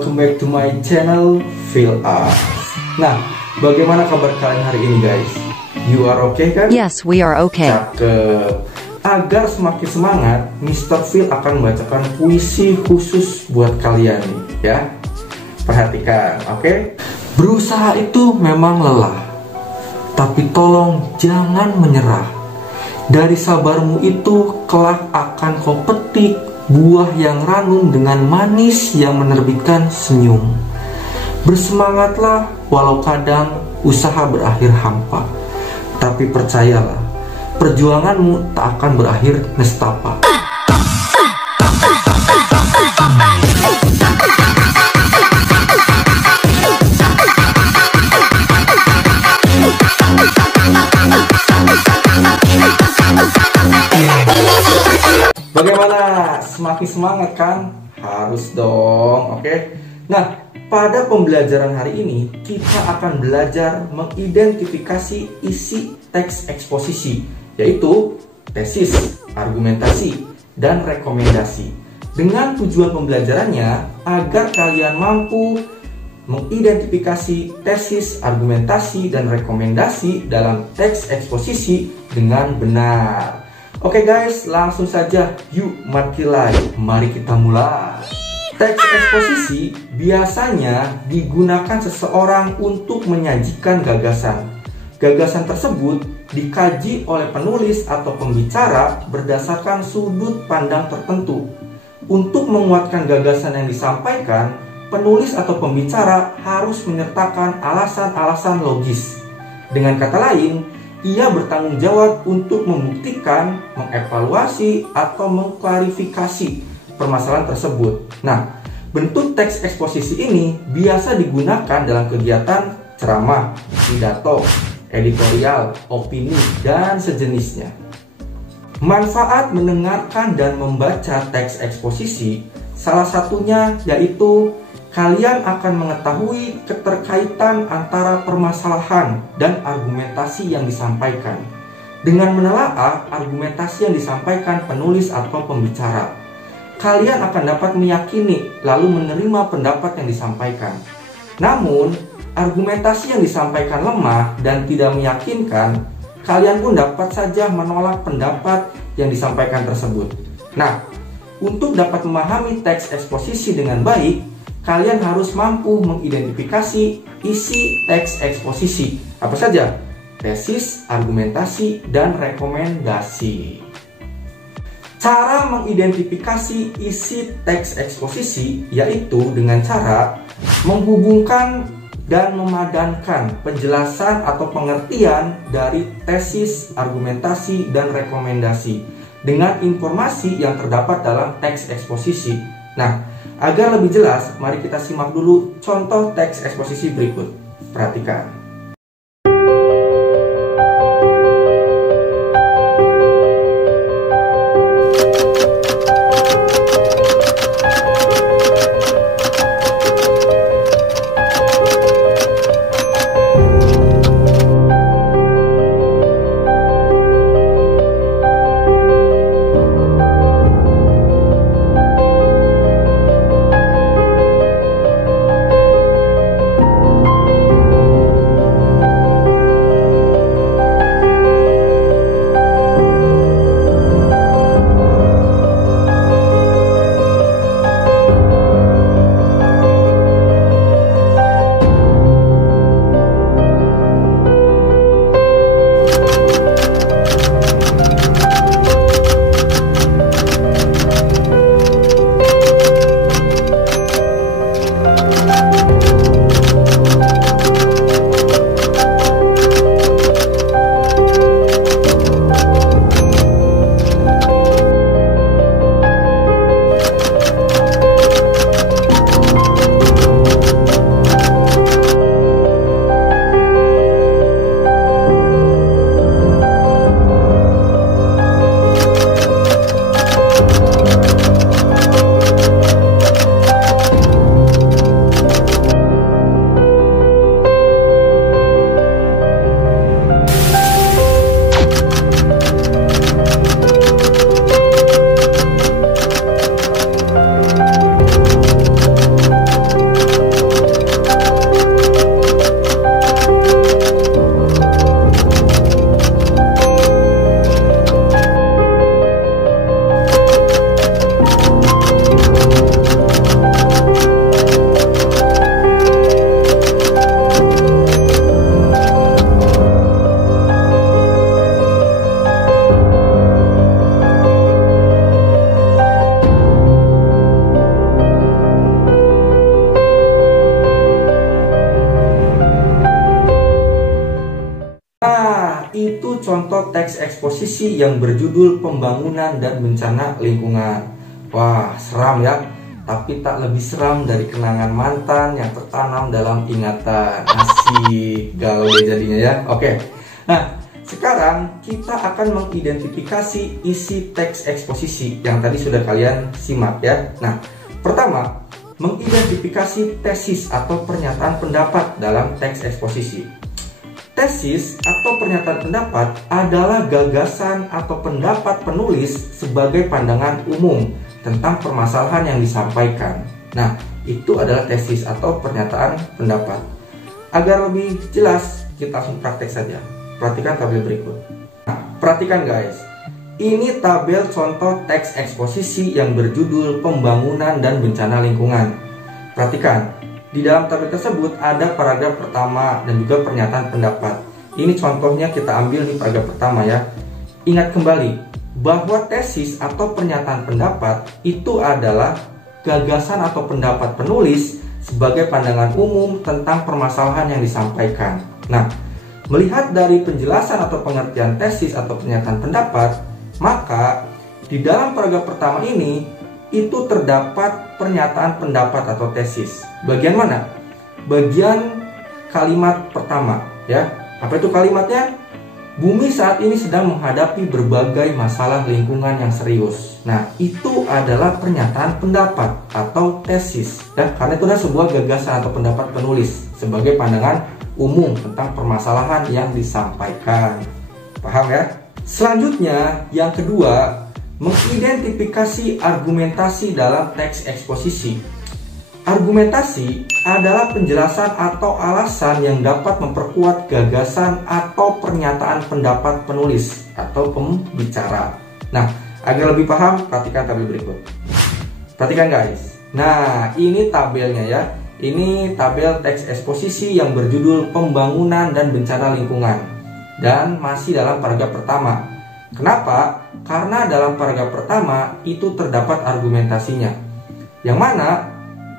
welcome back to my channel Feel Up. Nah, bagaimana kabar kalian hari ini guys? You are okay kan? Yes, we are okay. Cakep. Agar semakin semangat, Mr. Phil akan membacakan puisi khusus buat kalian nih ya. Perhatikan, oke? Berusaha itu memang lelah, tapi tolong jangan menyerah. Dari sabarmu itu kelak akan kau petik buah yang ranum dengan manis yang menerbitkan senyum. Bersemangatlah walau kadang usaha berakhir hampa. Tapi percayalah, perjuanganmu tak akan berakhir nestapa. Bagaimana? Semakin semangat kan? Harus dong, oke? Nah, pada pembelajaran hari ini kita akan belajar mengidentifikasi isi teks eksposisi, yaitu tesis, argumentasi, dan rekomendasi. Dengan tujuan pembelajarannya agar kalian mampu mengidentifikasi tesis, argumentasi, dan rekomendasi dalam teks eksposisi dengan benar. Oke guys, langsung saja yuk markilai, mari kita mulai. Teks eksposisi biasanya digunakan seseorang untuk menyajikan gagasan. Gagasan tersebut dikaji oleh penulis atau pembicara berdasarkan sudut pandang tertentu. Untuk menguatkan gagasan yang disampaikan, penulis atau pembicara harus menyertakan alasan-alasan logis. Dengan kata lain, ia bertanggung jawab untuk membuktikan, mengevaluasi, atau mengklarifikasi permasalahan tersebut. Nah, bentuk teks eksposisi ini biasa digunakan dalam kegiatan ceramah, pidato, editorial, opini, dan sejenisnya. Manfaat mendengarkan dan membaca teks eksposisi salah satunya yaitu kalian akan mengetahui keterkaitan antara permasalahan dan argumentasi yang disampaikan. Dengan menelaah argumentasi yang disampaikan penulis atau pembicara, kalian akan dapat meyakini lalu menerima pendapat yang disampaikan. Namun, argumentasi yang disampaikan lemah dan tidak meyakinkan, kalian pun dapat saja menolak pendapat yang disampaikan tersebut. Nah, untuk dapat memahami teks eksposisi dengan baik, kalian harus mampu mengidentifikasi isi teks eksposisi. Apa saja? Tesis, argumentasi, dan rekomendasi. Cara mengidentifikasi isi teks eksposisi yaitu dengan cara menghubungkan dan memadankan penjelasan atau pengertian dari tesis, argumentasi, dan rekomendasi dengan informasi yang terdapat dalam teks eksposisi. Nah, agar lebih jelas, mari kita simak dulu contoh teks eksposisi berikut. Perhatikan. contoh teks eksposisi yang berjudul Pembangunan dan Bencana Lingkungan. Wah, seram ya. Tapi tak lebih seram dari kenangan mantan yang tertanam dalam ingatan. Asik, galau deh jadinya ya. Oke. Nah, sekarang kita akan mengidentifikasi isi teks eksposisi yang tadi sudah kalian simak ya. Nah, pertama, mengidentifikasi tesis atau pernyataan pendapat dalam teks eksposisi. Tesis atau pernyataan pendapat adalah gagasan atau pendapat penulis sebagai pandangan umum tentang permasalahan yang disampaikan. Nah, itu adalah tesis atau pernyataan pendapat. Agar lebih jelas, kita langsung praktek saja. Perhatikan tabel berikut. Nah, perhatikan guys. Ini tabel contoh teks eksposisi yang berjudul Pembangunan dan Bencana Lingkungan. Perhatikan, di dalam tabel tersebut ada paragraf pertama dan juga pernyataan pendapat. Ini contohnya kita ambil di paragraf pertama ya. Ingat kembali bahwa tesis atau pernyataan pendapat itu adalah gagasan atau pendapat penulis sebagai pandangan umum tentang permasalahan yang disampaikan. Nah, melihat dari penjelasan atau pengertian tesis atau pernyataan pendapat, maka di dalam paragraf pertama ini itu terdapat pernyataan pendapat atau tesis. Bagian mana? Bagian kalimat pertama ya. Apa itu kalimatnya? Bumi saat ini sedang menghadapi berbagai masalah lingkungan yang serius. Nah, itu adalah pernyataan pendapat atau tesis ya, karena itu adalah sebuah gagasan atau pendapat penulis sebagai pandangan umum tentang permasalahan yang disampaikan. Paham ya? Selanjutnya, yang kedua, mengidentifikasi argumentasi dalam teks eksposisi. Argumentasi adalah penjelasan atau alasan yang dapat memperkuat gagasan atau pernyataan pendapat penulis atau pembicara. Nah, agar lebih paham, perhatikan tabel berikut. Perhatikan guys. Nah, ini tabelnya ya. Ini tabel teks eksposisi yang berjudul Pembangunan dan Bencana Lingkungan. Dan masih dalam paragraf pertama. Kenapa? Karena dalam paragraf pertama itu terdapat argumentasinya. Yang mana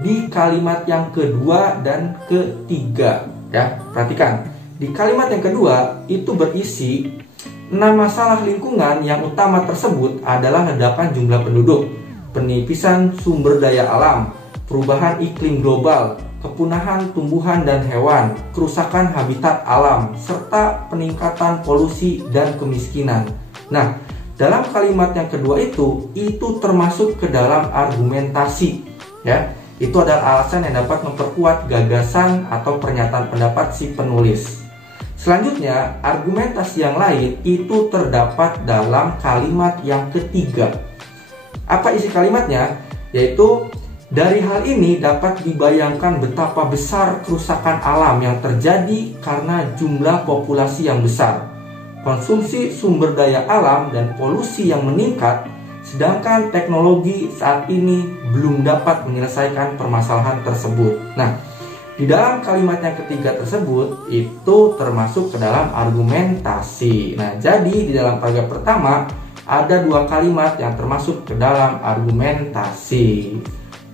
di kalimat yang kedua dan ketiga ya. Perhatikan, di kalimat yang kedua itu berisi 6 masalah lingkungan yang utama tersebut adalah ledakan jumlah penduduk, penipisan sumber daya alam, perubahan iklim global, kepunahan tumbuhan dan hewan, kerusakan habitat alam, serta peningkatan polusi dan kemiskinan. Nah, dalam kalimat yang kedua itu termasuk ke dalam argumentasi ya. Itu adalah alasan yang dapat memperkuat gagasan atau pernyataan pendapat si penulis. Selanjutnya, argumentasi yang lain itu terdapat dalam kalimat yang ketiga. Apa isi kalimatnya? Yaitu, dari hal ini dapat dibayangkan betapa besar kerusakan alam yang terjadi karena jumlah populasi yang besar, konsumsi sumber daya alam dan polusi yang meningkat, sedangkan teknologi saat ini belum dapat menyelesaikan permasalahan tersebut. Nah, di dalam kalimat yang ketiga tersebut itu termasuk ke dalam argumentasi. Nah, jadi di dalam paragraf pertama ada 2 kalimat yang termasuk ke dalam argumentasi.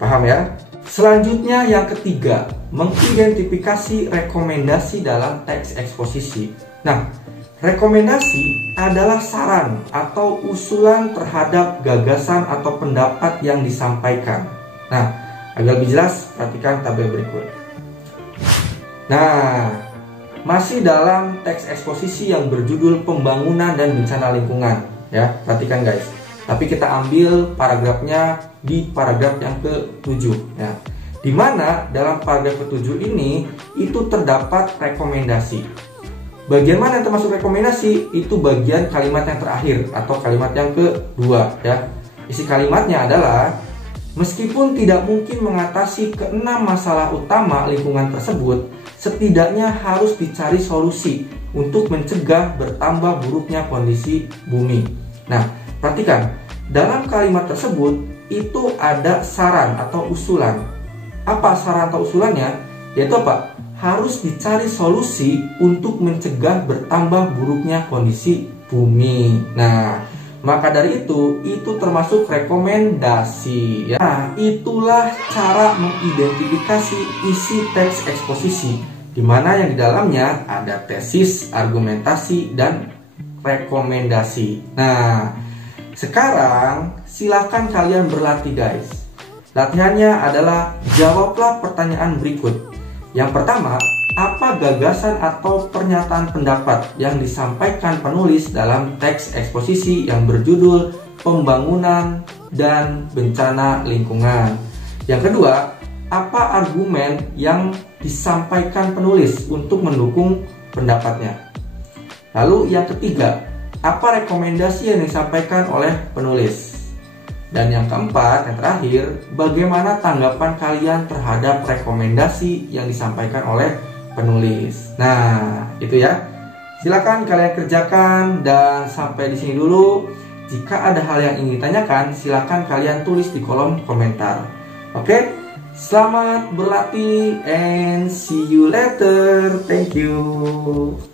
Paham ya? Selanjutnya yang ketiga, mengidentifikasi rekomendasi dalam teks eksposisi. Nah, rekomendasi adalah saran atau usulan terhadap gagasan atau pendapat yang disampaikan. Nah, agar lebih jelas, perhatikan tabel berikut. Nah, masih dalam teks eksposisi yang berjudul Pembangunan dan Bencana Lingkungan. Ya, perhatikan guys. Tapi kita ambil paragrafnya di paragraf yang ke-7. Ya, di mana dalam paragraf ke-7 ini itu terdapat rekomendasi. Bagian mana yang termasuk rekomendasi? Itu bagian kalimat yang terakhir atau kalimat yang kedua ya. Isi kalimatnya adalah, meskipun tidak mungkin mengatasi ke-6 masalah utama lingkungan tersebut, setidaknya harus dicari solusi untuk mencegah bertambah buruknya kondisi bumi. Nah, perhatikan, dalam kalimat tersebut itu ada saran atau usulan. Apa saran atau usulannya? Yaitu apa? Harus dicari solusi untuk mencegah bertambah buruknya kondisi bumi. Nah, maka dari itu termasuk rekomendasi ya. Nah, itulah cara mengidentifikasi isi teks eksposisi, di mana yang di dalamnya ada tesis, argumentasi, dan rekomendasi. Nah, sekarang silakan kalian berlatih guys. Latihannya adalah jawablah pertanyaan berikut. Yang pertama, apa gagasan atau pernyataan pendapat yang disampaikan penulis dalam teks eksposisi yang berjudul Pembangunan dan Bencana Lingkungan? Yang kedua, apa argumen yang disampaikan penulis untuk mendukung pendapatnya? Lalu yang ketiga, apa rekomendasi yang disampaikan oleh penulis? Dan yang keempat, yang terakhir, bagaimana tanggapan kalian terhadap rekomendasi yang disampaikan oleh penulis? Nah, itu ya. Silakan kalian kerjakan dan sampai di sini dulu. Jika ada hal yang ingin ditanyakan, silakan kalian tulis di kolom komentar. Oke? Selamat berlatih and see you later. Thank you.